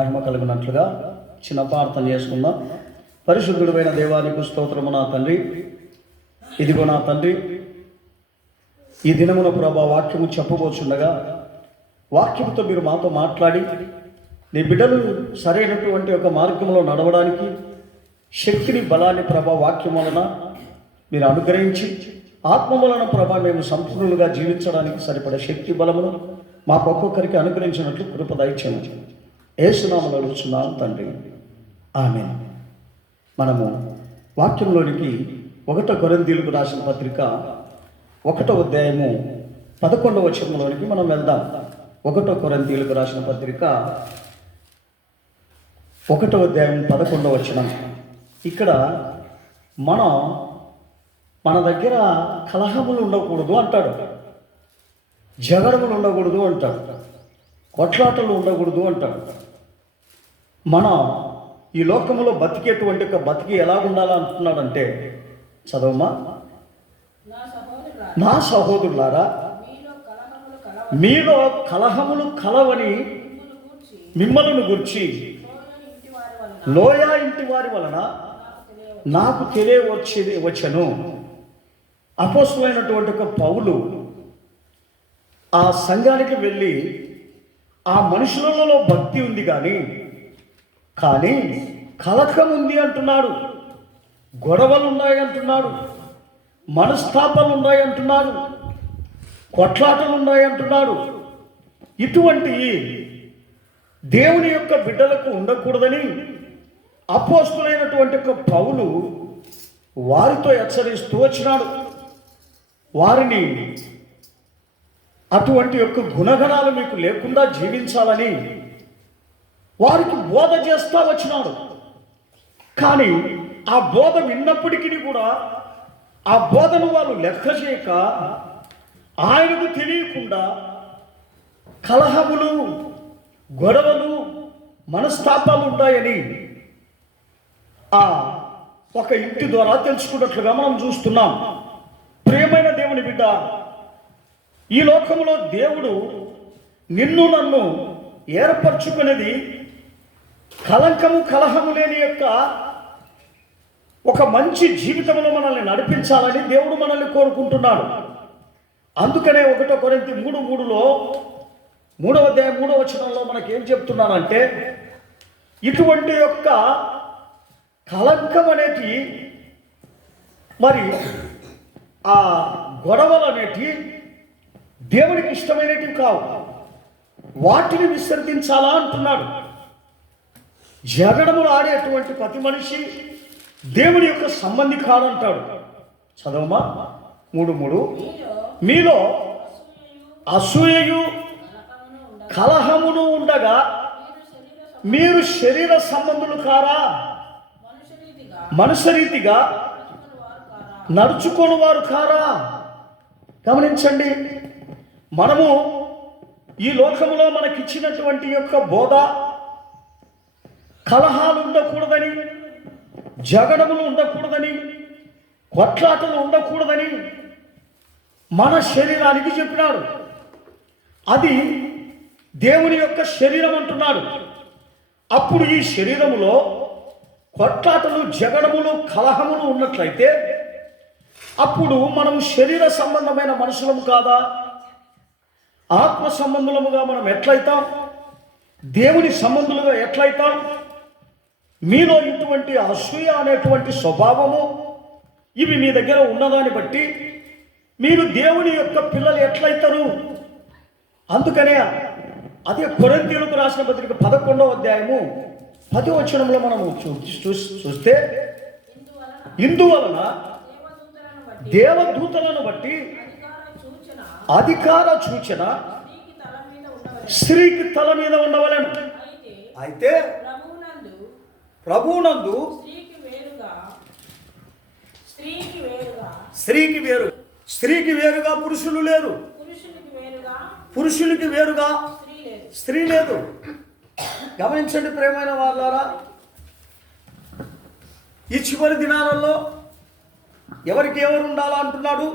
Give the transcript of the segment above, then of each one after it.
మహిమ కలిగినట్లుగా చిన్న ప్రార్థన చేసుకుందాం. పరిశుద్ధుడైన దేవానికి స్తోత్రము నా తండ్రి. ఇదిగో నా తండ్రి, ఈ దినమున ప్రభా వాక్యము చెప్పబోచుండగా వాక్యముతో మీరు మాతో మాట్లాడి నీ బిడ్డలు సరైనటువంటి ఒక మార్గంలో నడవడానికి శక్తిని బలాన్ని ప్రభా వాక్యం వలన మీరు అనుగ్రహించి ఆత్మ వలన ప్రభా మేము సంపూర్ణులుగా జీవించడానికి సరిపడే శక్తి బలమును మాకు ఒక్కొక్కరికి అనుగ్రహించినట్లు కృప దయచేయండి. యేసునామములో అడుగుచున్నాను తండ్రి, ఆమేన్. మనము వాక్యంలోనికి 1 కొరింథీయులకు రాసిన పత్రిక 1వ అధ్యాయము 11వ వచనంలోనికి మనం వెళ్దాం. 1 కొరింథీయులకు రాసిన పత్రిక 1వ అధ్యాయం 11వ వచనం. ఇక్కడ మన దగ్గర కలహములు ఉండకూడదు అంటాడు, జగడములు ఉండకూడదు అంటాడు, కొట్లాటలు ఉండకూడదు అంటాడు. మనం ఈ లోకంలో బతికేటువంటి ఒక బతికి ఎలా ఉండాలంటున్నాడంటే, చదవమ్మా. నా సహోదరులారా, మీలో కలహములు కలవని మిమ్మల్ని గురించి లోయ ఇంటి వారి వలన నాకు వచ్చను. అపోస్తలుడైనటువంటి ఒక పౌలు ఆ సంఘానికి వెళ్ళి ఆ మనుషులలో భక్తి ఉంది కానీ కలకం ఉంది అంటున్నాడు, గొడవలు ఉన్నాయి అంటున్నాడు, మనస్తాపాలు ఉన్నాయి అంటున్నాడు, కొట్లాటలు ఉన్నాయి అంటున్నాడు. ఇటువంటి దేవుని యొక్క బిడ్డలకు ఉండకూడదని అపోస్తలుడైనటువంటి ఒక పౌలు వారితో హెచ్చరిస్తూ వచ్చినాడు. వారిని అటువంటి యొక్క గుణగణాలు మీకు లేకుండా జీవించాలని వారికి బోధ చేస్తా వచ్చినాడు. కానీ ఆ బోధ విన్నప్పటికీ కూడా ఆ బోధను వారు లెక్క చేయక ఆయనకు తెలియకుండా కలహములు, గొడవలు, మనస్తాపాలు ఉంటాయని ఆ ఒక ఇంటి ద్వారా తెలుసుకున్నట్లుగా మనం చూస్తున్నాం. ప్రియమైన దేవుని బిడ్డ, ఈ లోకంలో దేవుడు నిన్ను నన్ను ఏర్పరచుకునేది కలంకము కలహము లేని యొక్క ఒక మంచి జీవితంలో మనల్ని నడిపించాలని దేవుడు మనల్ని కోరుకుంటున్నాడు. అందుకనే 1 కొరింథీ 3:3లో 3వ అధ్యాయం 3వ వచనంలో మనకి ఏం చెప్తున్నానంటే, ఇటువంటి యొక్క కలంకం అనేది, మరి ఆ గొడవలు అనేటి దేవునికి ఇష్టమైనటివి కావు, వాటిని విసర్జించాలా అంటున్నాడు. జగడములు ఆడేటువంటి ప్రతి మనిషి దేవుని యొక్క సంబంధి కాదంటాడు. చదవమా. 3:3 మీలో అసూయయు కలహమును ఉండగా మీరు శరీర సంబంధులు కారా? మనుషరీతిగా నడుచుకోని వారు కారా? గమనించండి, మనము ఈ లోకంలో మనకిచ్చినటువంటి యొక్క బోధ కలహాలు ఉండకూడదని, జగడములు ఉండకూడదని, కొట్లాటలు ఉండకూడదని మన శరీరానికి చెప్పినాడు. అది దేవుని యొక్క శరీరం అంటున్నాడు. అప్పుడు ఈ శరీరములో కొట్లాటలు, జగడములు, కలహములు ఉన్నట్లయితే అప్పుడు మనం శరీర సంబంధమైన మనుషులము కాదా? ఆత్మ సంబంధులముగా మనం ఎట్లయితాం? దేవుని సంబంధులుగా ఎట్లయితాం? మీలో ఇటువంటి అసూయ అనేటువంటి స్వభావము ఇవి మీ దగ్గర ఉన్నదాన్ని బట్టి మీరు దేవుని యొక్క పిల్లలు ఎట్లయితారు? అందుకనే అదే కొరింథీయులకు రాసిన పత్రిక 11వ అధ్యాయము 10వ వచనంలో మనము చూస్తే, ఇందువలన దేవదూతలను బట్టి అధికార సూచన స్త్రీకి తల మీద ఉండవలెను. అయితే ప్రభువునందు స్త్రీకి వేరుగా పురుషులు లేరు, పురుషునికి వేరుగా స్త్రీ లేదు. గమనించండి ప్రియమైన వాళ్ళారా, ఈ చివరి దినాలలో ఎవరికి ఎవరు ఉండాలా అంటున్నాడు?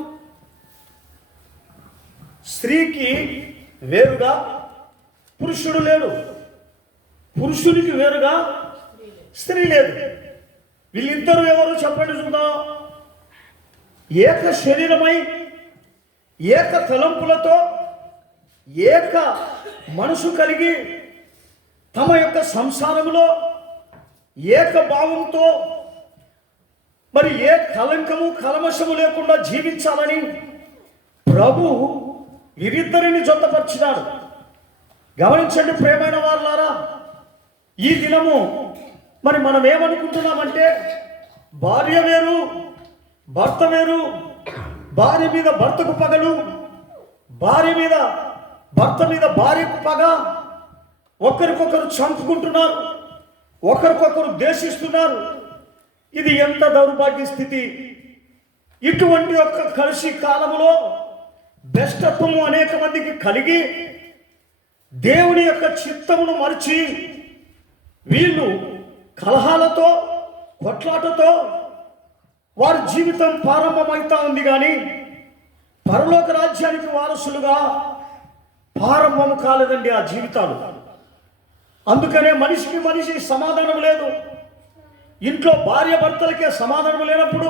స్త్రీకి వేరుగా పురుషుడు లేడు. పురుషునికి వేరుగా స్త్రీ లేదు. వీళ్ళిద్దరూ ఎవరు చెప్పండి చూద్దాం. ఏక శరీరమై ఏక తలంపులతో ఏక మనసు కలిగి తమ యొక్క సంసారములో ఏక భావంతో మరి ఏ కలంకము కల్మషము లేకుండా జీవించాలని ప్రభు వీరిద్దరిని జతపరిచినాడు. గమనించండి ప్రియమైన వారులారా, ఈ దినము మరి మనం ఏమనుకుంటున్నామంటే భార్య వేరు భర్త వేరు, భార్య మీద భర్తకు పగలు, భార్య మీద భర్త మీద భార్యకు పగ, ఒకరికొకరు చంపుకుంటున్నారు, ఒకరికొకరు ద్వేషిస్తున్నారు. ఇది ఎంత దౌర్భాగ్య స్థితి! ఇటువంటి యొక్క కలిసి కాలములో భ్రష్టత్వము అనేక మందికి కలిగి దేవుని యొక్క చిత్తమును మరిచి వీళ్ళు కలహాలతో కొట్లాటతో వారి జీవితం ప్రారంభమవుతా ఉంది. కానీ పరలోక రాజ్యానికి వారసులుగా ప్రారంభం కాలేదండి ఆ జీవితాలు. అందుకనే మనిషికి మనిషి సమాధానం లేదు. ఇంట్లో భార్య భర్తలకే సమాధానం లేనప్పుడు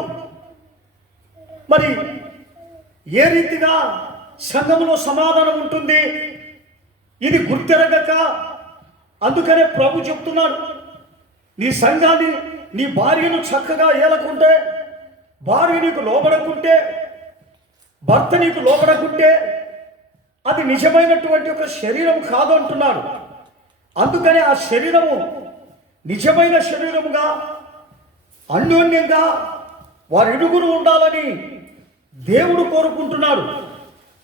మరి ఏ రీతిగా సంఘంలో సమాధానం ఉంటుంది? ఇది గుర్తెరగక అందుకనే ప్రభు చెప్తున్నాడు, నీ సంఘాన్ని నీ భార్యను చక్కగా ఏలకుంటే, భార్య నీకు లోబడకుంటే, భర్త నీకు లోబడకుంటే అది నిజమైనటువంటి ఒక శరీరం కాదు అంటున్నాడు. అందుకనే ఆ శరీరము నిజమైన శరీరముగా అన్యోన్యంగా వారి ఇరుగురు ఉండాలని దేవుడు కోరుకుంటున్నాడు.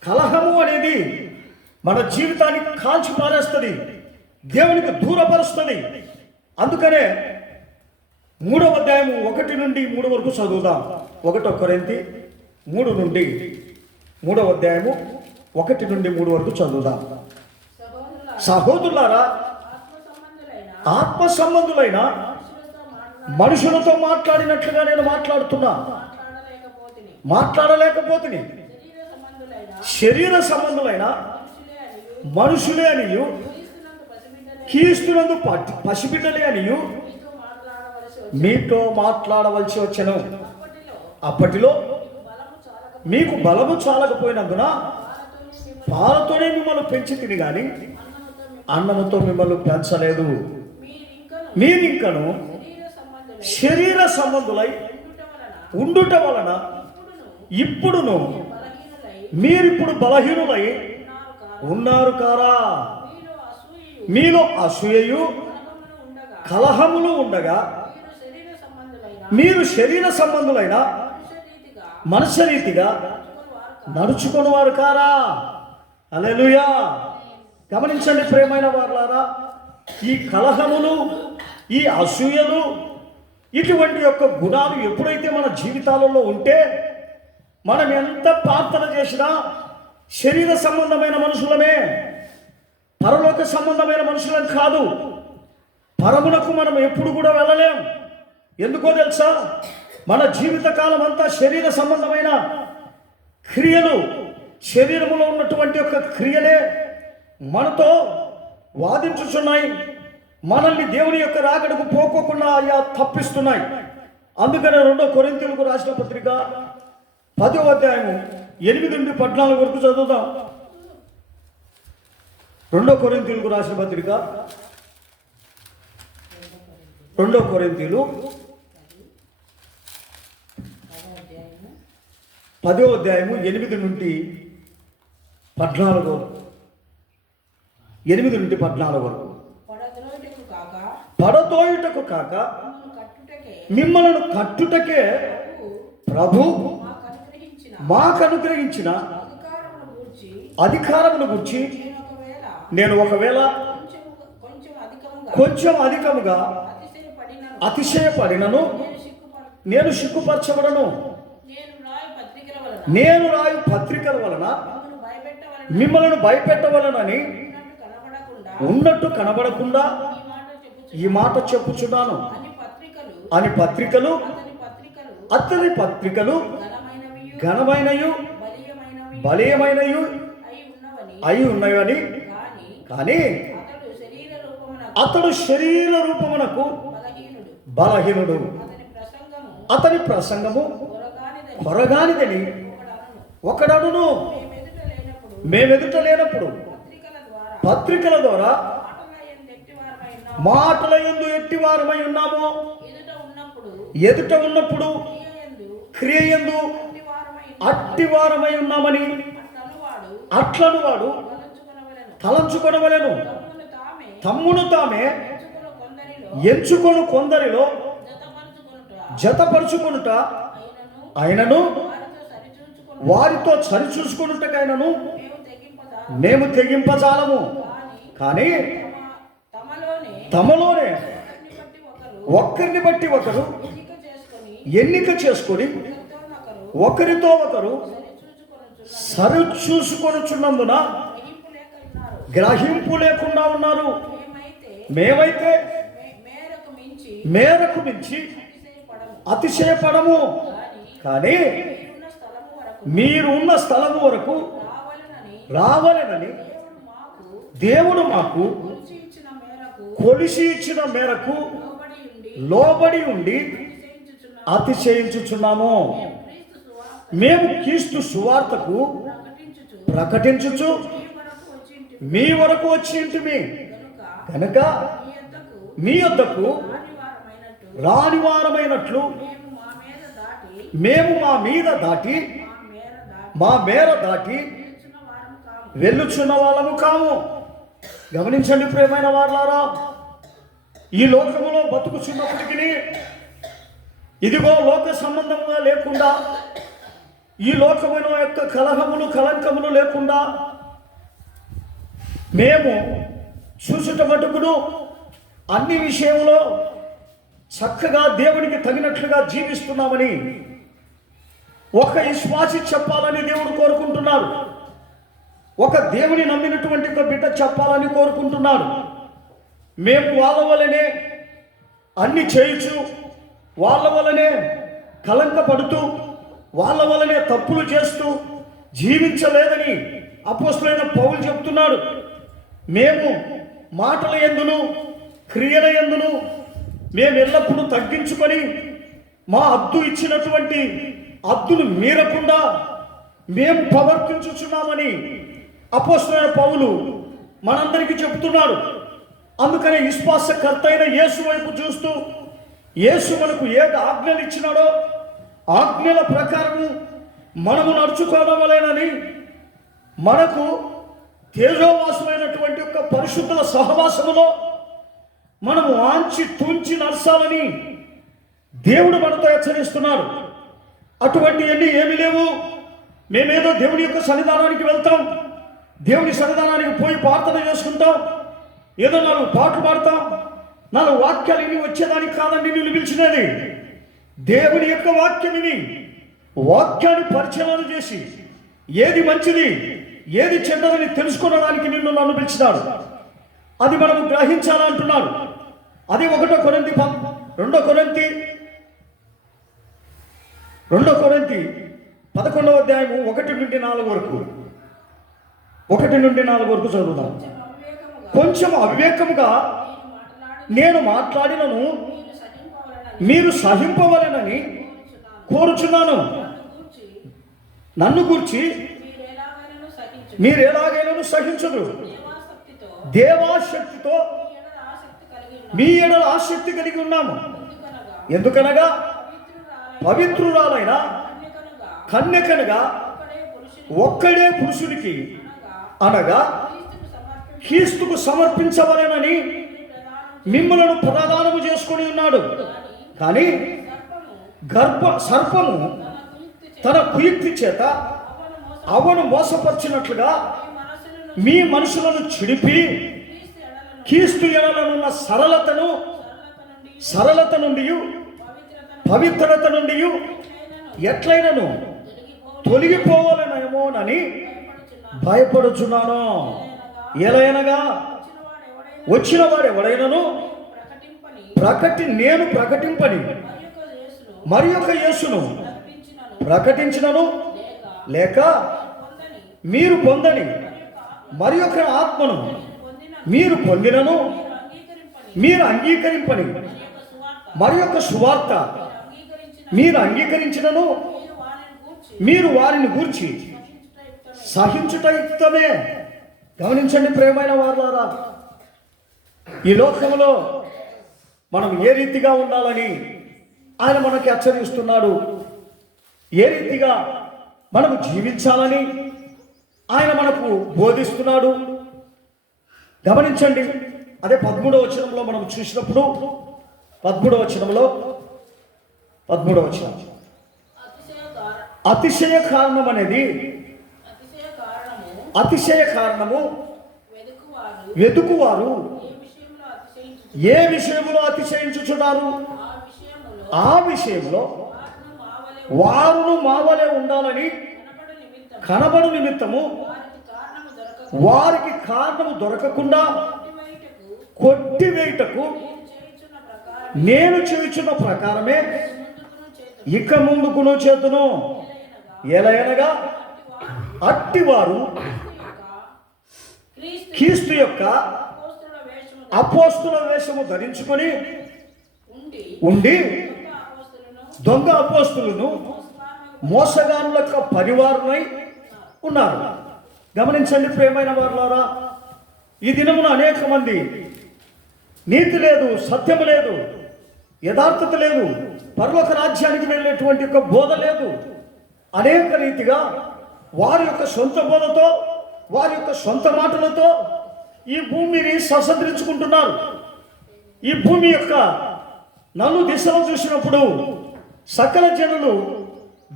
కలహము అనేది మన జీవితాన్ని కాల్చి పారేస్తుంది, దేవునికి దూరపరుస్తుంది. అందుకనే 3వ అధ్యాయము 1 నుండి 3 వరకు చదువుదాం. 1 కొరింథీ 3 నుండి 3వ అధ్యాయము 1 నుండి 3 వరకు చదువుదాం. సహోదరులారా, ఆత్మ సంబంధులైన మనుషులతో మాట్లాడినట్లుగా నేను మాట్లాడలేకపోతుని. శరీర సంబంధులైన మనుషులే అనియు క్రీస్తునందు పసిబిడ్డలే అనియు మీతో మాట్లాడవలసి వచ్చెను. అప్పటిలో మీకు బలము చాలకపోయినందున పాలతోనే మిమ్మల్ని పెంచి తిని గాని అన్నముతో మిమ్మల్ని పెంచలేదు. మీరింకను శరీర సంబంధులై ఉండుట వలన ఇప్పుడును మీరిప్పుడు బలహీనులై ఉన్నారు కారా? మీలో అసూయయు కలహములు ఉండగా మీరు శరీర సంబంధులైన మనుష్య రీతిగా నడుచుకుని వారు కారా? హల్లెలూయా! గమనించండి ప్రియమైన వారులారా, ఈ కలహములు, ఈ అసూయలు, ఇటువంటి యొక్క గుణాలు ఎప్పుడైతే మన జీవితాలలో ఉంటే మనం ఎంత ప్రార్థన చేసినా శరీర సంబంధమైన మనుషులమే, పరలోక సంబంధమైన మనుషులం కాదు. పరమునకు మనం ఎప్పుడు కూడా వెళ్ళలేం. ఎందుకో తెలుసా? మన జీవితకాలం అంతా శరీర సంబంధమైన క్రియలు, శరీరంలో ఉన్నటువంటి యొక్క క్రియలే మనతో వాదించుచున్నాయి, మనల్ని దేవుని యొక్క రాకడకు పోకోకుండా అయ్యా తప్పిస్తున్నాయి. అందుకనే 2 కొరింథీయులకు రాసిన పత్రిక 10వ అధ్యాయము 8 నుండి 14 వరకు చదువుదాం. 2 కొరింథీయులకు రాసిన పత్రిక 2 కొరింథీయులు 10వ అధ్యాయము 8 నుండి 14 వరకు. పడతోయుటకు కాక మిమ్మల్ని కట్టుటకే ప్రభు మాకు అనుగ్రహించిన అధికారమును గురించి నేను ఒకవేళ కొంచెం అధికముగా అతిశయపడినను నేను సిగ్గుపరచబడను. నేను రాయు పత్రికల వలన మిమ్మల్ని భయపెట్టవలనని ఉన్నట్టు కనబడకుండా ఈ మాట చెప్పుచున్నాను అని పత్రికలు అతని పత్రికలు ఘనమైనయు బలీయమైనయు అయి ఉన్నాయని, కానీ అతడు శరీర రూపమునకు బలహీనుడు. అతని ప్రసంగము కొరగానిదని ఒకడను. మేమెదుట లేనప్పుడు పత్రికల ద్వారా మాటల యందు ఎట్టివారమై ఉన్నాము. ఎదుట ఉన్నప్పుడు క్రియ యందు అట్టివారమై ఉన్నామని అట్లను వాడు తలంచుకొనవలెను. తమ్మును తామే ఎంచుకొను కొందరిలో జతపరుచుకొనుట అయినను వారితో సరిచూసుకొనుటకైనను మేము తెగింపజాలము. కానీ తమలోనే ఒక్కరిని బట్టి ఒకరు ఎన్నిక చేసుకొని ఒకరితో ఒకరు సరిచూసుకొనుచున్నందున గ్రహింపు లేకుండా ఉన్నారు. మేమైతే మేరకు మించి అతిశయపడము. కానీ మీరు ఉన్న స్థలము వరకు రావాలనని దేవుడు మాకు కొలిసి ఇచ్చిన మేరకు లోబడి ఉండి అతిశయించుచున్నాము. మేము క్రీస్తు సువార్తకు ప్రకటించుచు మీ వరకు వచ్చి ఇంటిమి కనుక మీ యొద్దకు రానివారమైనట్లు మేము మా మేర దాటి వెళ్ళుచున్న వాళ్ళము కాము. గమనించండి ప్రియమైన వారలారా, ఈ లోకములో బతుకుచున్నప్పటికీ ఇదిగో లోక సంబంధముగా లేకుండా, ఈ లోకమైన యొక్క కలహములు కలంకములు లేకుండా మేము చూసుట మటుకును అన్ని విషయంలో చక్కగా దేవునికి తగినట్లుగా జీవిస్తున్నామని ఒక విశ్వాసి చెప్పాలని దేవుడు కోరుకుంటున్నారు. ఒక దేవుని నమ్మినటువంటి ఒక బిడ్డ చెప్పాలని కోరుకుంటున్నారు. మేము వాళ్ళ వల్లనే అన్ని చేయొచ్చు, వాళ్ళ వల్లనే కలంకపడుతూ, వాళ్ళ వల్లనే తప్పులు చేస్తూ జీవించలేదని అపోస్తలుడైన పౌలు చెప్తున్నాడు. మేము మాటల యందును క్రియల యందును మేము ఎల్లప్పుడూ తగ్గించుకొని మా హద్దు ఇచ్చినటువంటి హద్దును మీరకుండా మేము ప్రవర్తించుచున్నామని అపోస్తలుడైన పౌలు మనందరికీ చెబుతున్నాడు. అందుకనే విశ్వాసకర్త అయిన యేసు వైపు చూస్తూ యేసు మనకు ఏ ఆజ్ఞలు ఇచ్చినాడో ఆజ్ఞల ప్రకారము మనము నడుచుకోవలేనని, మనకు తేజోవాసమైనటువంటి యొక్క పరిశుద్ధుల సహవాసములో మనము ఆంచి తుంచి నడచాలని దేవుడు మనతో హెచ్చరిస్తున్నాడు. అటువంటి అన్ని ఏమీ లేవు. మేమేదో దేవుని యొక్క సన్నిధానానికి వెళ్తాం, దేవుని సన్నిధానానికి పోయి ప్రార్థన చేసుకుంటాం, ఏదో 4 పాటలు పాడతాం, 4 వాక్యాలు ఇన్ని వచ్చేదానికి కాదండి నిన్ను పిలిచినది. దేవుని యొక్క వాక్యం విని వాక్యాన్ని పరిచయం చేసి ఏది మంచిది ఏది చెడ్డదని తెలుసుకోవడానికి నన్ను పిలిచినాడు. అది మనము గ్రహించాలంటున్నాడు. అది 1 కొరింథీ 2 కొరింథీ 11వ అధ్యాయము 1 నుండి 4 వరకు 1 నుండి 4 వరకు చదువుదాం. కొంచెం అవివేకముగా నేను మాట్లాడినను మీరు సహింపవలెనని కోరుచున్నాను. నన్ను గూర్చి మీరు ఎలాగైనా సహించదు. దేవాశక్తితో మీ ఎడల ఆసక్తి కలిగి ఉన్నాము. ఎందుకనగా పవిత్రురాలైన కన్యకనగా ఒక్కడే పురుషునికి అనగా క్రీస్తుకు సమర్పించవలెనని మిమ్మలను ప్రదానము చేసుకొని ఉన్నాడు. కానీ సర్పము తన కుయుక్తి చేత అవను మోసపరిచినట్లుగా మీ మనసులను చిడిపి క్రీస్తు ఎడలనున్న సరళత నుండి పవిత్రత నుండి ఎట్లయినను తొలగిపోవాలనేమోనని భయపడుచున్నాను. ఎలయనగా వచ్చిన వాడు ఎవడైనను నేను ప్రకటింపని మరి యొక్క యేసును ప్రకటించినను లేక మీరు పొందని మరి యొక్క ఆత్మను మీరు పొందినను మీరు అంగీకరింపని మరి యొక్క సువార్త మీరు అంగీకరించినను మీరు వారిని గూర్చి సహించుట యుక్తమే. గమనించండి ప్రియమైన వారులారా, ఈ లోకంలో మనం ఏ రీతిగా ఉండాలని ఆయన మనకి హెచ్చరిస్తున్నాడు, ఏ రీతిగా మనము జీవించాలని ఆయన మనకు బోధిస్తున్నాడు. గమనించండి, అదే 13వ వచనంలో మనం చూసినప్పుడు 13వ వచనంలో అతిశయ కారణం అనేది అతిశయ కారణము వెతుకువారు ఏ విషయంలో అతిశయించుచున్నారు ఆ విషయంలో వారును మావలే ఉండాలని కనబడు నిమిత్తము వారికి కారణము దొరకకుండా కొట్టివేయుటకు నేను చేయుచున్న ప్రకారమే ఇక ముందుకును చేతును. ఎలయనగా అట్టివారు క్రీస్తు యొక్క అపోస్తుల వేషము ధరించుకొని ఉండి దొంగ అపోస్తులను మోసగానుల యొక్క పరివారమై ఉన్నారు. గమనించండి ప్రియమైన వారులారా, ఈ దినమున అనేక మంది నీతి లేదు, సత్యము లేదు, యథార్థత లేదు, పరలోక రాజ్యానికి వెళ్ళేటువంటి యొక్క బోధ లేదు. అనేక రీతిగా వారి యొక్క సొంత బోధతో వారి యొక్క సొంత మాటలతో ఈ భూమిని ససద్రించుకుంటున్నారు. ఈ భూమి యొక్క నలు దిశలో చూసినప్పుడు సకల జనులు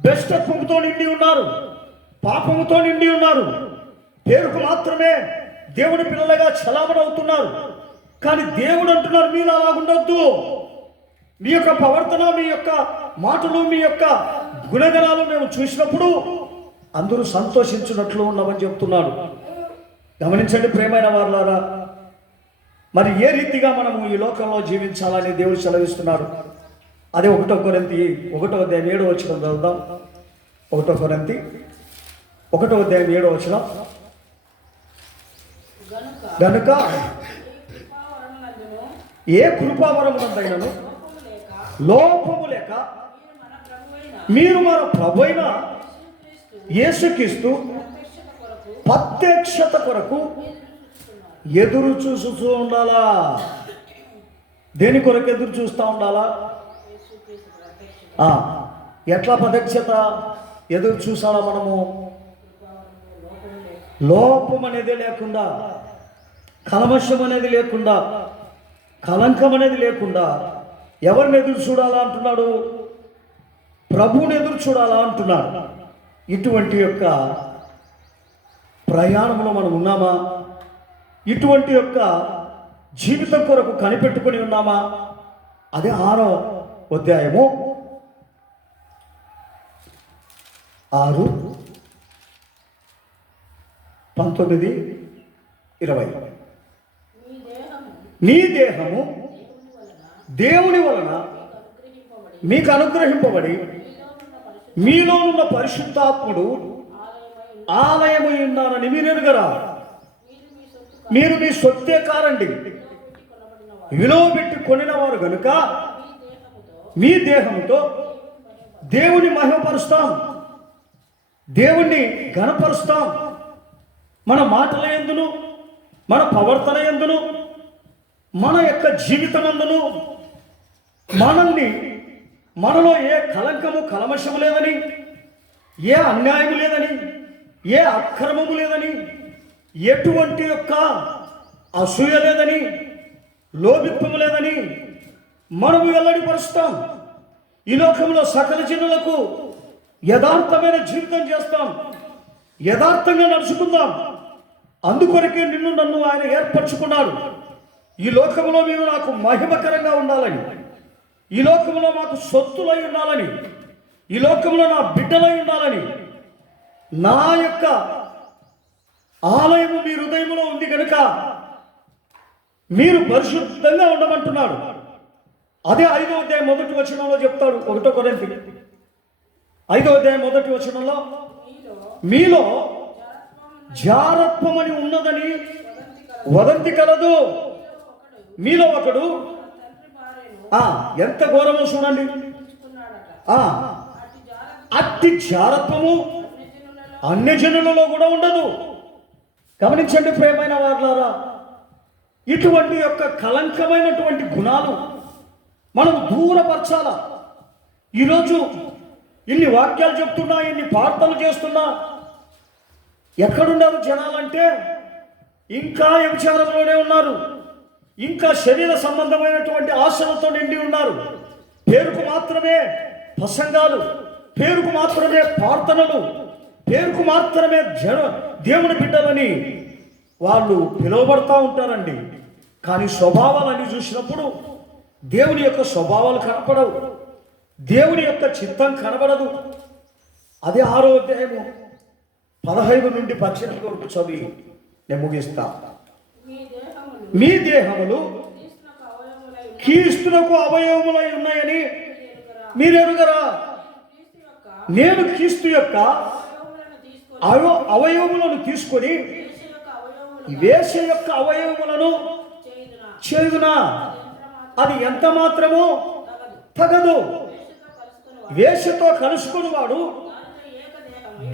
భ్రష్టత్వంతో నిండి ఉన్నారు, పాపముతో నిండి ఉన్నారు. పేరుకు మాత్రమే దేవుని పిల్లలుగా చలామణవుతున్నారు. కానీ దేవుడు అంటున్నారు, మీరు అలా ఉండొద్దు. మీ యొక్క ప్రవర్తన, మీ యొక్క మాటలు, మీ యొక్క గుణగణాలు మేము చూసినప్పుడు అందరూ సంతోషించినట్లు ఉన్నామని చెప్తున్నాడు. గమనించండి ప్రియమైన వారులారా, మరి ఏ రీతిగా మనము ఈ లోకంలో జీవించాలని దేవుడు సెలవిస్తున్నాడు. అదే 1 కొరింథీ 1వ అధ్యాయం 7వ వచనం చదువుదాం. 1 కొరింథీ 1వ అధ్యాయం 7వ వచనం. గనుక ఏ కృపావరమునందైనను లోపము లేక మీరు మన ప్రభువైన యేసుక్రీస్తు ప్రత్యక్షత కొరకు ఎదురు చూస్తూ ఉండాలా. దేని కొరకు ఎదురు చూస్తూ ఉండాలా? ఎట్లా ప్రత్యక్షత ఎదురు చూసాలా? మనము లోపం అనేది లేకుండా, కల్మషం అనేది లేకుండా, కలంకం అనేది లేకుండా ఎవరిని ఎదురు చూడాలా అంటున్నాడు? ప్రభువుని ఎదురు చూడాలా అంటున్నాడు. ఇటువంటి యొక్క ప్రయాణంలో మనం ఉన్నామా? ఇటువంటి యొక్క జీవితం కొరకు కనిపెట్టుకొని ఉన్నామా? అదే 6వ అధ్యాయము 6, 19, 20. నీ దేహము దేవుని వలన మీకు అనుగ్రహింపబడి మీలో ఉన్న పరిశుద్ధాత్ముడు ఆలయము ఉన్నారని మీరు ఎరుగరా? మీరు మీ సొత్తే కారండి, విలువ పెట్టి కొనిన వారు గనుక మీ దేహంతో దేవుని మహిమపరుస్తాం, దేవుణ్ణి ఘనపరుస్తాం. మన మాటల యందును, మన ప్రవర్తన యందును, మన యొక్క జీవితమందును మనలో ఏ కలంకము కల్మషము లేదని, ఏ అన్యాయము లేదని, ఏ అక్రమము లేదని, ఎటువంటి యొక్క అసూయ లేదని, లోభిత్వము లేదని మనము వెల్లడిపరుస్తాం. ఈ లోకంలో సకల జనులకు యథార్థమైన జీవితం చేస్తాం, యథార్థంగా నడుచుకుందాం. అందుకొరకే నిన్ను నన్ను ఆయన ఏర్పరచుకున్నాడు. ఈ లోకంలో మీరు నాకు మహిమకరంగా ఉండాలని, ఈ లోకంలో మాకు సొత్తులై ఉండాలని, ఈ లోకంలో నా బిడ్డలై ఉండాలని, నా యొక్క ఆలయము మీ హృదయంలో ఉంది కనుక మీరు పరిశుద్ధంగా ఉండమంటున్నాడు. అదే 5వ అధ్యాయం 1వ వచనంలో చెప్తాడు. 1 కొరింథీ 5వ అధ్యాయం 1వ వచనంలో మీలో జారత్వమని ఉన్నదని వదంతి కలదు. మీలో ఒకడు ఎంత ఘోరమో చూడండి. అట్టి జారత్వము అన్యజనులలో కూడా ఉండదు. గమనించండి ప్రియమైన వారులారా, ఇటువంటి యొక్క కలంకమైనటువంటి గుణాలు మనం దూరపరచాలా. ఈరోజు ఇన్ని వాక్యాలు చెప్తున్నా, ఇన్ని ప్రార్థనలు చేస్తున్నా, ఎక్కడున్నారు జనాలంటే ఇంకా వ్యభిచారంలోనే ఉన్నారు, ఇంకా శరీర సంబంధమైనటువంటి ఆశలతో నిండి ఉన్నారు. పేరుకు మాత్రమే ప్రసంగాలు, పేరుకు మాత్రమే ప్రార్థనలు, పేరుకు మాత్రమే దేవుని బిడ్డలని వాళ్ళు పిలువబడతా ఉంటారండి. కానీ స్వభావాలన్నీ చూసినప్పుడు దేవుని యొక్క స్వభావాలు కనపడవు, దేవుని యొక్క చిత్తం కనబడదు. అదే 6వ అధ్యాయము 15 నుండి 18 వరకు చదివి నేను ముగిస్తా. మీ దేహములు క్రీస్తునకు అవయవములై ఉన్నాయని మీరెరుగరా? నేను క్రీస్తు యొక్క అవయవములను తీసుకొని వేశ్య యొక్క అవయవములను చేయుదునా? అది ఎంత మాత్రమో తగదు. వేశ్యతో కలుసుకునేవాడు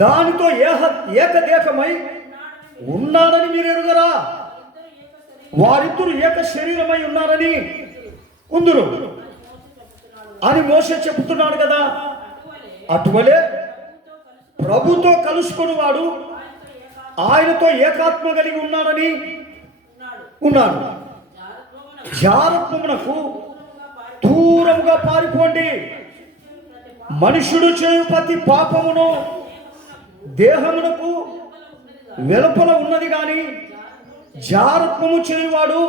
దానితో ఏకదేహమై ఉన్నాడని మీరు ఎరుగరా? వారిద్దరు ఏక శరీరమై ఉన్నారని ఉందురు అని మోషే చెబుతున్నాడు కదా. అటువలే ప్రభుతో కలుసుకునేవాడు ఆయనతో ఏకాత్మ కలిగి ఉన్నాడని ఉన్నాడు. జారత్వమునకు దూరముగా పారిపోండి. మనుషుడు చేయు ప్రతి పాపమును దేహమునకు వెలుపల ఉన్నది కానీ జారత్వము చేయువాడు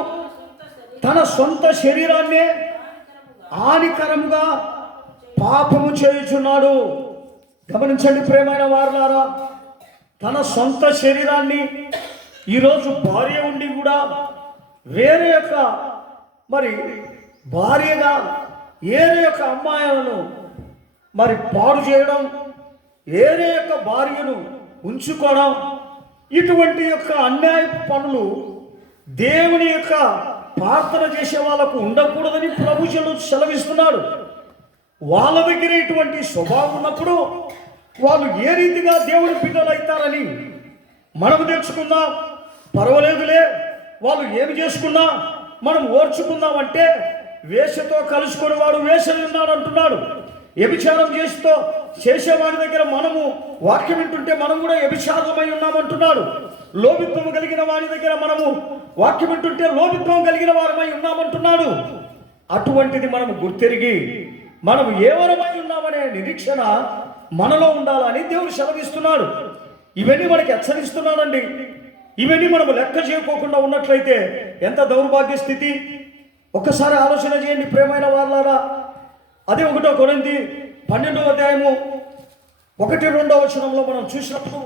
తన సొంత శరీరాన్నే హానికరముగా పాపము చేయుచున్నాడు. గమనించండి ప్రియమైన వారులారా, తన సొంత శరీరాన్ని ఈరోజు భార్య ఉండి కూడా వేరే యొక్క భార్యగా వేరే యొక్క అమ్మాయిలను పాడు చేయడం, వేరే యొక్క భార్యను ఉంచుకోవడం, ఇటువంటి యొక్క అన్యాయపు పనులు దేవుని యొక్క ప్రార్థన చేసే వాళ్ళకు ఉండకూడదని ప్రభువులు సెలవిస్తున్నాడు. వాళ్ళ దగ్గర ఇటువంటి స్వభావం ఉన్నప్పుడు వాళ్ళు ఏ రీతిగా దేవుని బిడ్డలు అవుతారని మనం తెలుసుకుందాం. పర్వాలేదులే, వాళ్ళు ఏమి చేసుకున్నా మనం ఓర్చుకుందాం అంటే వేషతో కలుసుకుని వాడు వేషలు ఉన్నాడు అంటున్నాడు. వ్యభిచారం చేసేవాడి దగ్గర మనము వాక్యం వింటుంటే మనం కూడా వ్యభిచారమై ఉన్నామంటున్నాడు. లోభిత్వం కలిగిన వాడి దగ్గర మనము వాక్యం వింటుంటే లోభిత్వం కలిగిన వారమై ఉన్నామంటున్నాడు. అటువంటిది మనము గుర్తెరిగి మనం ఎవరమై ఉన్నామనే నిరీక్షణ మనలో ఉండాలని దేవుడు సెలవిస్తున్నాడు. ఇవన్నీ మనకి హెచ్చరిస్తున్నాడండి. ఇవన్నీ మనము లెక్క చేయకోకుండా ఉన్నట్లయితే ఎంత దౌర్భాగ్య స్థితి. ఒక్కసారి ఆలోచన చేయండి ప్రియమైన వారులారా. అదే 1 కొరింథీ 12వ అధ్యాయము 1-2వ వచనంలో మనం చూసినప్పుడు,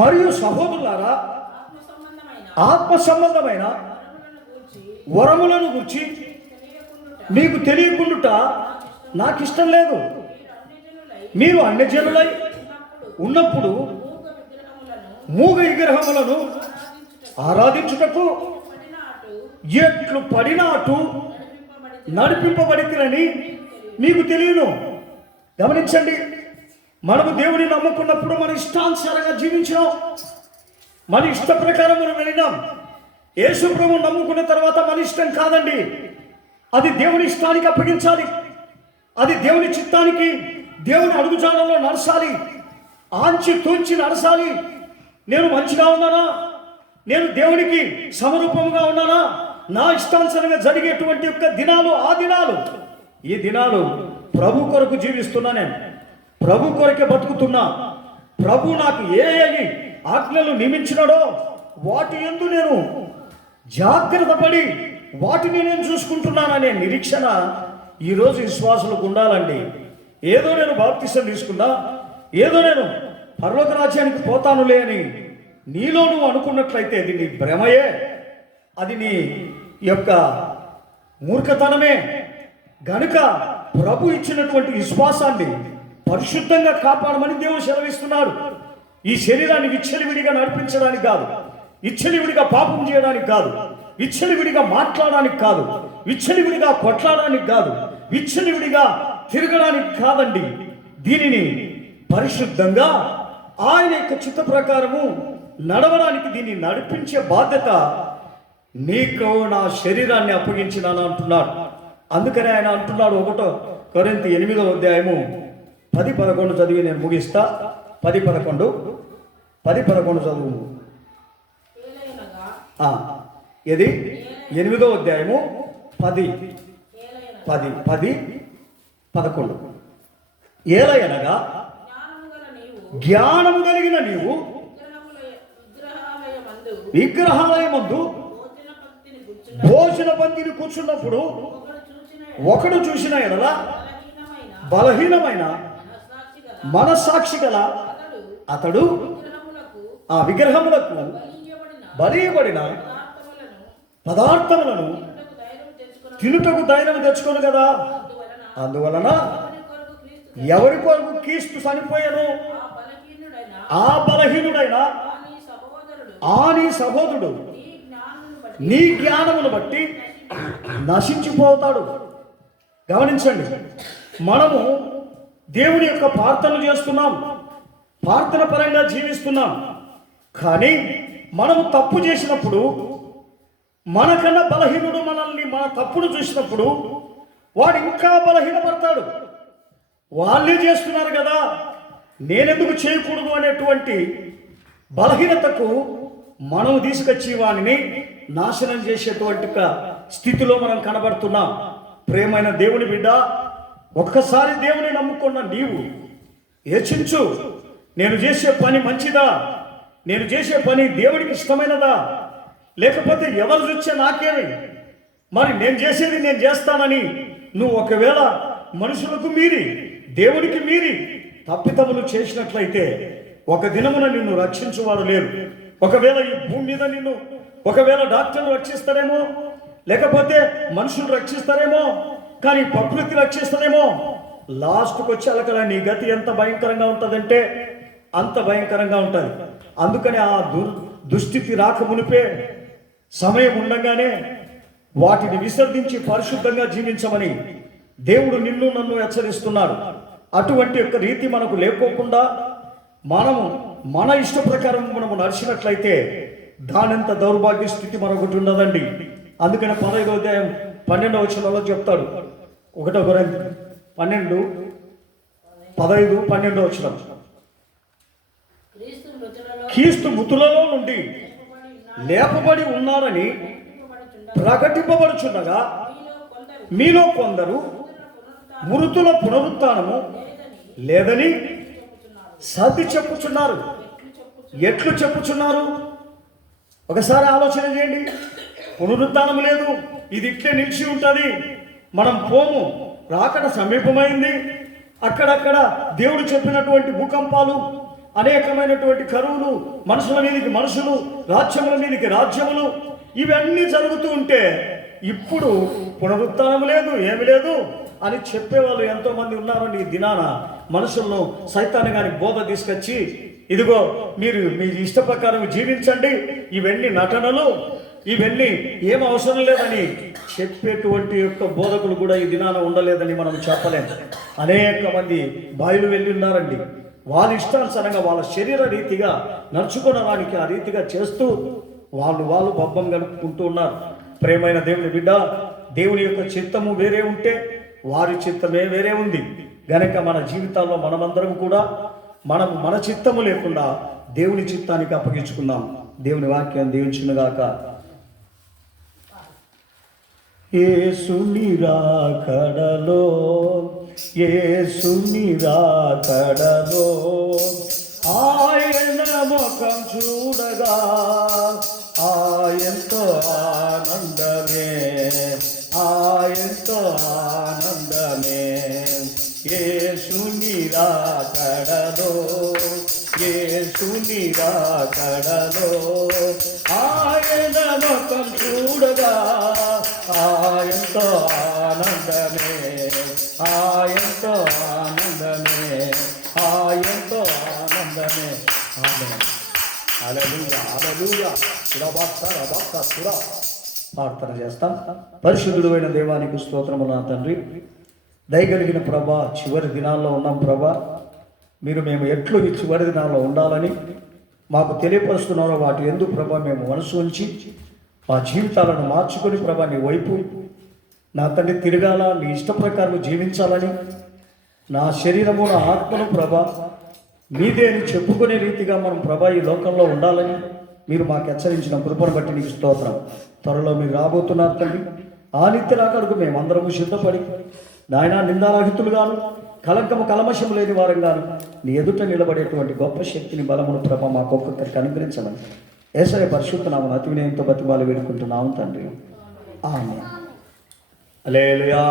మరియు సహోదరులారా, ఆత్మ సంబంధమైన వరములను గురించి మీకు తెలియకుండుట నాకు ఇష్టం లేదు. మీరు అన్యజనులై ఉన్నప్పుడు మూగ విగ్రహములను ఆరాధించుటకు ఎట్లు పడినాటు నడిపింపబడితిరని మీకు తెలియను. గమనించండి, మనము దేవుని నమ్ముకున్నప్పుడు మన ఇష్టానుసారంగా జీవించాం, మన ఇష్ట ప్రకారం మనం వెళ్ళినాం. యేసు ప్రభువును నమ్ముకున్న తర్వాత మన ఇష్టం కాదండి, అది దేవుని ఇష్టానికి అప్పగించాలి. అది దేవుని చిత్తానికి, దేవుని అడుగుజాడల్లో నడచాలి, ఆంచి తూంచి నడచాలి. నేను మంచిగా ఉన్నానా, నేను దేవునికి సమరూపంగా ఉన్నానా, నా ఇష్టానుసారంగా జరిగేటువంటి యొక్క దినాలు ఈ దినాలు ప్రభు కొరకు జీవిస్తున్నా, నేను ప్రభు కొరకే బతుకుతున్నా. ప్రభు నాకు ఏ ఆజ్ఞలు నియమించినాడో వాటి యందు నేను జాగ్రత్త పడి వాటిని నేను చూసుకుంటున్నాననే నిరీక్షణ ఈరోజు విశ్వాసులకు ఉండాలండి. ఏదో నేను బాప్తిసం తీసుకున్నా, ఏదో నేను పరలోక రాజ్యానికి పోతానులే అని నీలో నువ్వు అనుకున్నట్లయితే అది నీ భ్రమయే, అది నీ యొక్క మూర్ఖతనమే. గనుక ప్రభు ఇచ్చినటువంటి విశ్వాసాన్ని పరిశుద్ధంగా కాపాడమని దేవుడు సెలవిస్తున్నాడు. ఈ శరీరాన్ని విచ్చలవిడిగా నడిపించడానికి కాదు, విచ్చలివిడిగా పాపం చేయడానికి కాదు, విచ్చలివిడిగా మాట్లాడడానికి కాదు, విచ్చలివిడిగా కొట్లాడడానికి కాదు, విచ్చలివిడిగా తిరగడానికి కాదండి. దీనిని పరిశుద్ధంగా ఆయన యొక్క చిత్త ప్రకారము నడవడానికి దీన్ని నడిపించే బాధ్యత నీకు నా శరీరాన్ని అప్పగించినాను అంటున్నాడు. అందుకనే ఆయన అంటున్నాడు 1 కొరింథీ 8వ అధ్యాయము 10-11 చదివి నేను ముగిస్తా. 10-11 చదువు. ఇది 8వ అధ్యాయము 10-11. ఏలయనగా జ్ఞానము కలిగిన నీవు విగ్రహాలయమందు భోజన పంక్తిని కూర్చున్నప్పుడు ఒకడు చూసిన ఎడల బలహీనమైన మనస్సాక్షి గల అతడు ఆ విగ్రహములకు బలియబడిన పదార్థములను తినుటకు ధైర్యం తెచ్చుకోను కదా. అందువలన ఎవరి కొరకు క్రీస్తు చనిపోయాను ఆ బలహీనుడైన ఆ నీ సహోదరుడు నీ జ్ఞానమును బట్టి నశించిపోతాడు. గమనించండి, మనము దేవుని యొక్క ప్రార్థనలు చేస్తున్నాం, ప్రార్థన పరంగా జీవిస్తున్నాం. కానీ మనము తప్పు చేసినప్పుడు, మనకన్నా బలహీనుడు మనల్ని మన తప్పును చూసినప్పుడు వాడు ఇంకా బలహీనపడతాడు. వాళ్ళే చేస్తున్నారు కదా, నేనెందుకు చేయకూడదు అనేటువంటి బలహీనతకు మనం తీసుకొచ్చి వాడిని నాశనం చేసేటువంటి స్థితిలో మనం కనబడుతున్నాం. ప్రేమైన దేవుని బిడ్డ, ఒక్కసారి దేవుని నమ్ముకున్న నీవు యోచించు, నేను చేసే పని మంచిదా, నేను చేసే పని దేవుడికి ఇష్టమైనదా, లేకపోతే ఎవరు చూస్తే నాకేమి, మరి నేను చేసేది నేను చేస్తానని నువ్వు ఒకవేళ మనుషులకు మీరి దేవుడికి మీరి తప్పితములు చేసినట్లయితే ఒక దినమున నిన్ను రక్షించువాడు లేరు. ఒకవేళ ఈ భూమి మీద నిన్ను ఒకవేళ డాక్టర్లు రక్షిస్తారేమో, లేకపోతే మనుషులు రక్షిస్తారేమో, కానీ ప్రకృతి రక్షిస్తారేమో. లాస్ట్కి వచ్చేలకల నీ గతి ఎంత భయంకరంగా ఉంటుందంటే అంత భయంకరంగా ఉంటుంది. అందుకని ఆ దుస్థితి రాక మునిపే సమయం ఉండగానే వాటిని విసర్జించి పరిశుద్ధంగా జీవించమని దేవుడు నిన్ను నన్ను హెచ్చరిస్తున్నాడు. అటువంటి యొక్క రీతి మనకు లేకోకుండా మనము మన ఇష్ట ప్రకారం మనము నడిచినట్లయితే దానంత దౌర్భాగ్య స్థితి మరొకటి ఉండదండి. అందుకని 15వ అధ్యాయం 12వ వచనంలో చెప్తాడు. 1 కొరింథీ 12:15-12 వచనం. క్రీస్తు మృతులలో నుండి లేపబడి ఉన్నారని ప్రకటింపబడుచుండగా మీలో కొందరు మృతుల పునరుత్థానము లేదని సర్ది చెప్పుచున్నారు. ఎట్లు చెప్పుచున్నారు? ఒకసారి ఆలోచన చేయండి. పునరుత్థానం లేదు, ఇది ఇట్లే నిలిచి ఉంటుంది, మనం పోము, రాకడ సమీపమైంది. అక్కడక్కడ దేవుడు చెప్పినటువంటి భూకంపాలు, అనేకమైనటువంటి కరువులు, మనుషుల మీదకి మనుషులు, రాజ్యముల మీదకి రాజ్యములు, ఇవన్నీ జరుగుతూ ఉంటే ఇప్పుడు పునరుత్థానం లేదు, ఏమి లేదు అని చెప్పేవాళ్ళు ఎంతోమంది ఉన్నారని ఈ దినాన మనుషులను సైతాన్ని గాని బోధ తీసుకొచ్చి, ఇదిగో మీరు మీ ఇష్ట ప్రకారం జీవించండి, ఇవన్నీ నటనలు, ఇవన్నీ ఏం అవసరం లేదని చెప్పేటువంటి యొక్క బోధకులు కూడా ఈ దినాన ఉండలేదని మనం చెప్పలేము. అనేక మంది బాయిలు వెళ్ళి ఉన్నారండి. వాళ్ళ ఇష్టానుసారంగా వాళ్ళ శరీర రీతిగా నడుచుకోవడానికి ఆ రీతిగా చేస్తూ వాళ్ళు పబ్బం గడుపుకుంటూ ఉన్నారు. ప్రేమైన దేవుని బిడ్డ, దేవుని యొక్క చిత్తము వేరే ఉంటే వారి చిత్తమే వేరే ఉంది. గనక మన జీవితాల్లో మనమందరం కూడా మన చిత్తము లేకుండా దేవుని చిత్తానికి అప్పగించుకుందాం. దేవుని వాక్యం దీవించునుగాక. యేసుని రాకడలో, యేసుని రాకడలో ఆయన ముఖం చూడగా ఆయనతో ఆనందమే, ఆయనతో ఆనందమే. యేసుని రాకడలో, యేసుని రాకడలో ఆయన ముఖం చూడగా ఆయనతో ఆనందమే, ఆయనతో ఆనందమే, ఆయనతో ఆనందమే. ఆమేన్. హల్లెలూయా, హల్లెలూయా. ప్రార్థన చేస్తాం. పరిశుద్ధుడు అయిన దేవానికి స్తోత్రము నా తండ్రి. దయగలిగిన ప్రభా, చివరి దినాల్లో ఉన్నాం ప్రభా. మీరు మేము ఎట్లు ఈ చివరి దినాల్లో ఉండాలని మాకు తెలియపరుస్తున్నారో వాటి ఎందుకు ప్రభా మేము మనసు ఉంచి మా జీవితాలను మార్చుకొని ప్రభా నీ వైపు నా తండ్రి తిరగాల, నీ ఇష్ట ప్రకారం జీవించాలని, నా శరీరము నా ఆత్మను ప్రభా మీదే అని చెప్పుకునే రీతిగా మనం ప్రభా ఈ లోకంలో ఉండాలని మీరు మాకు హెచ్చరించిన కృపను బట్టి నీకు స్తోత్రం. త్వరలో మీరు రాబోతున్నారు తండ్రి. ఆ నిత్య రాకడకు మేమందరము సిద్ధపడి నాయన నిందారహితులుగాను కలంకము కలమశం లేని వారంగాను నీ ఎదుట నిలబడేటువంటి గొప్ప శక్తిని బలమును ప్రభ మాకొక్కరికి అనుగ్రహించమని యేసయ్య పరిశుద్ధ నామమున అతి వినయంతో బతిమాలి వేడుకుంటున్నాము తండ్రి. ఆమేన్. హల్లెలూయా.